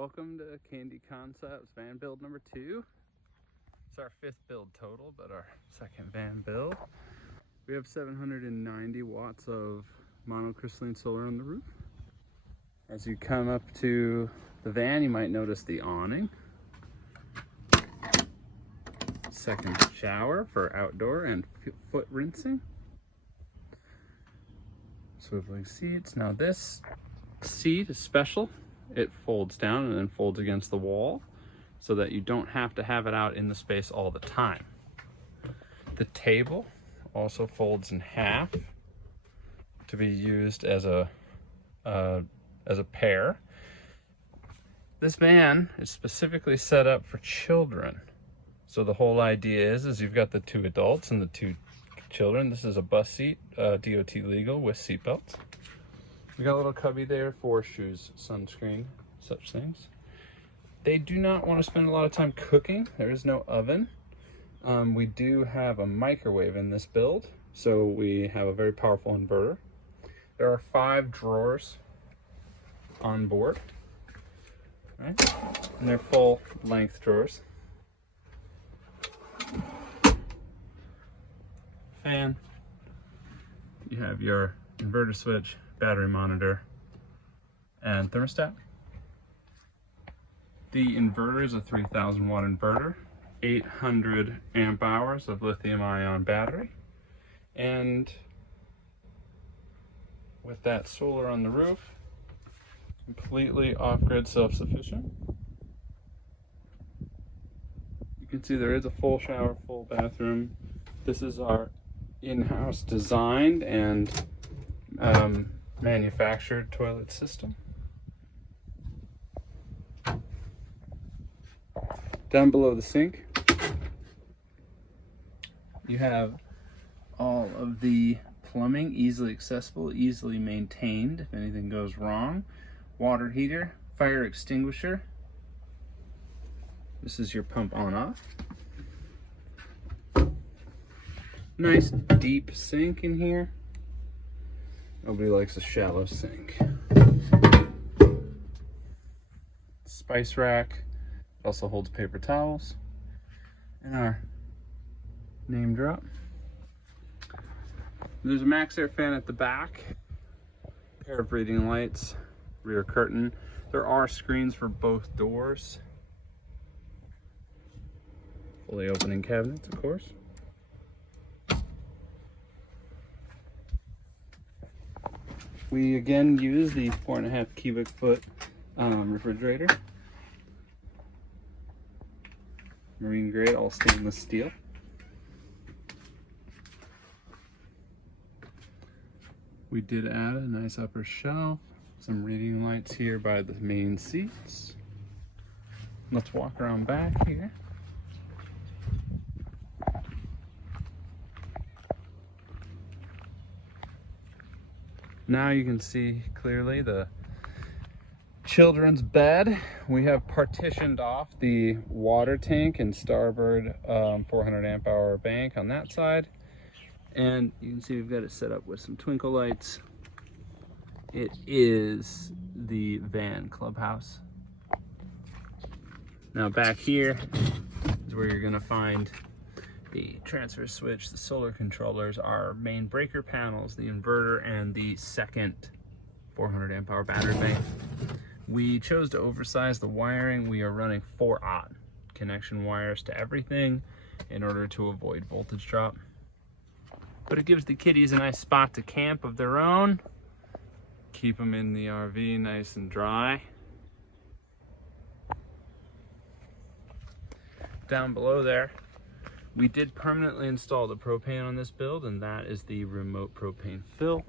Welcome to Candy Concepts van build number 2. It's our 5th build total, but our 2nd van build. We have 790 watts of monocrystalline solar on the roof. As you come up to the van, you might notice the awning. Second shower for outdoor and foot rinsing. Swiveling seats. Now this seat is special. It folds down and then folds against the wall so that you don't have to have it out in the space all the time. The table also folds in half to be used as a pair. This van is specifically set up for children. So the whole idea is you've got the 2 adults and the 2 children. This is a bus seat, DOT legal with seat belts. We got a little cubby there for shoes, sunscreen, such things. They do not want to spend a lot of time cooking. There is no oven. We do have a microwave in this build, so we have a very powerful inverter. There are 5 drawers on board, right? And they're full length drawers. Fan. You have your inverter switch, battery monitor, and thermostat. The inverter is a 3000 watt inverter, 800 amp hours of lithium ion battery, and with that solar on the roof, completely off-grid self-sufficient. You can see there is a full shower, full bathroom. This is our in-house designed and manufactured toilet system. Down below the sink, you have all of the plumbing, easily accessible, easily maintained if anything goes wrong. Water heater, fire extinguisher. This is your pump on off. Nice deep sink in here. Nobody likes a shallow sink. Spice rack. Also holds paper towels. And our name drop. There's a max air fan at the back. Pair of reading lights. Rear curtain. There are screens for both doors. Fully opening cabinets, of course. We again use the 4.5 cubic foot refrigerator. Marine grade, all stainless steel. We did add a nice upper shelf, some reading lights here by the main seats. Let's walk around back here. Now you can see clearly the children's bed. We have partitioned off the water tank and starboard 400 amp hour bank on that side. And you can see we've got it set up with some twinkle lights. It is the van clubhouse. Now back here is where you're gonna find the transfer switch, the solar controllers, our main breaker panels, the inverter, and the second 400 amp hour battery bank. We chose to oversize the wiring. We are running 4/0 connection wires to everything in order to avoid voltage drop. But it gives the kiddies a nice spot to camp of their own. Keep them in the RV nice and dry. Down below there, we did permanently install the propane on this build, and that is the remote propane fill.